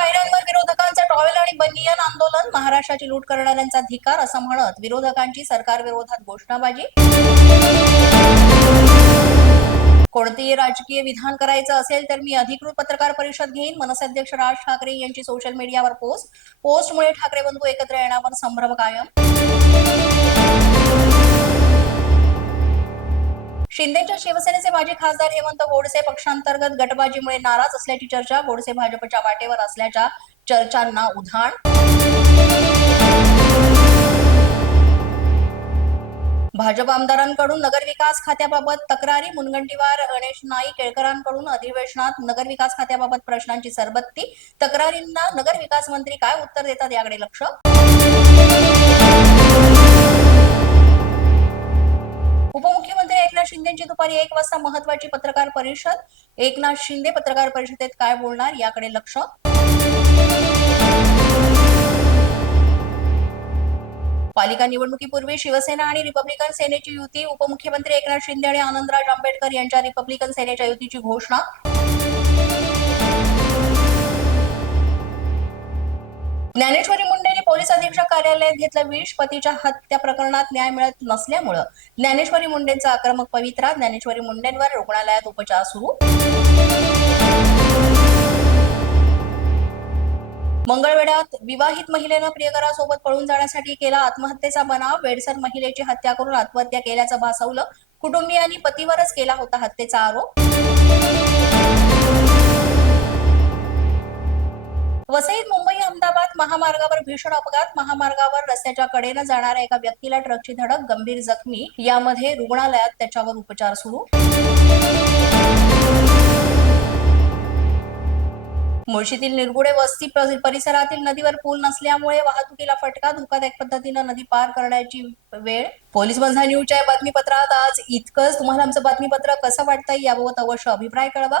पायऱ्यांवर विरोधकांचं टॉवेल आणि बनियन आंदोलन महाराष्ट्राची लूट करणाऱ्यांचा धिकार असं म्हणत विरोधकांची सरकारविरोधात घोषणाबाजी. कोणतेही राजकीय विधान करायचं असेल तर मी अधिकृत पत्रकार परिषद घेईन. मनसे अध्यक्ष राज ठाकरे यांची सोशल मीडियावर पोस्ट पोस्टमुळे ठाकरे बंधू एकत्र येण्यावर संभ्रम कायम. शिंदेच्या शिवसेनेचे माजी खासदार हेमंत गोडसे पक्षांतर्गत गटबाजीमुळे नाराज असल्याची चर्चा गोडसे भाजपच्या वाटेवर असल्याच्या चर्चांना उधाण. भाजप आमदारांकडून नगरविकास खात्याबाबत तक्रारी मुनगंटीवार गणेश नाईक केळकरांकडून अधिवेशनात नगरविकास खात्याबाबत प्रश्नांची सरबत्ती. तक्रारींना नगरविकास मंत्री काय उत्तर देतात याकडे लक्ष? दुपारी एक वाजता महत्वाची पत्रकार परिषद. एकनाथ शिंदे पत्रकार परिषदेत काय बोलणार याकडे लक्ष. पालिका निवडणुकीपूर्वी शिवसेना आणि रिपब्लिकन सेनेची युती उपमुख्यमंत्री एकनाथ शिंदे आणि आनंदराज आंबेडकर यांच्या रिपब्लिकन सेनेच्या युतीची घोषणा. ज्ञानेश्वरी मुंडे पोलीस अधीक्षक कार्यालयात घेतलं विष पतीच्या हत्या प्रकरणात न्याय मिळत नसल्यामुळं ज्ञानेश्वरी मुंडेंचा आक्रमक पवित्रा ज्ञानेश्वरी मुंडेंवर रुग्णालयात उपचार सुरू. मंगळवेढ्यात विवाहित महिलेनं प्रियकरासोबत पळून जाण्यासाठी केला आत्महत्येचा बनाव. वेडसर महिलेची हत्या करून आत्महत्या केल्याचं भासवलं. कुटुंबियांनी पतीवरच केला होता हत्येचा आरोप. महामार्गावर भीषण अपघात. महामार्गावर रस्त्याच्या कडेनं जाणाऱ्या एका व्यक्तीला ट्रकची धडक गंभीर जखमी. यामध्ये रुग्णालयात त्याच्यावर उपचार सुरू. मुळशीतील निरगुडे वस्ती परिसरातील नदीवर पूल नसल्यामुळे वाहतुकीला फटका धोकादायक पद्धतीनं नदी पार करण्याची वेळ. पोलीस बंधा न्यूजच्या बातमीपत्रात आज इतकंच. तुम्हाला आमचं बातमीपत्र कसं वाटतंय याबाबत अवश्य अभिप्राय कळवा.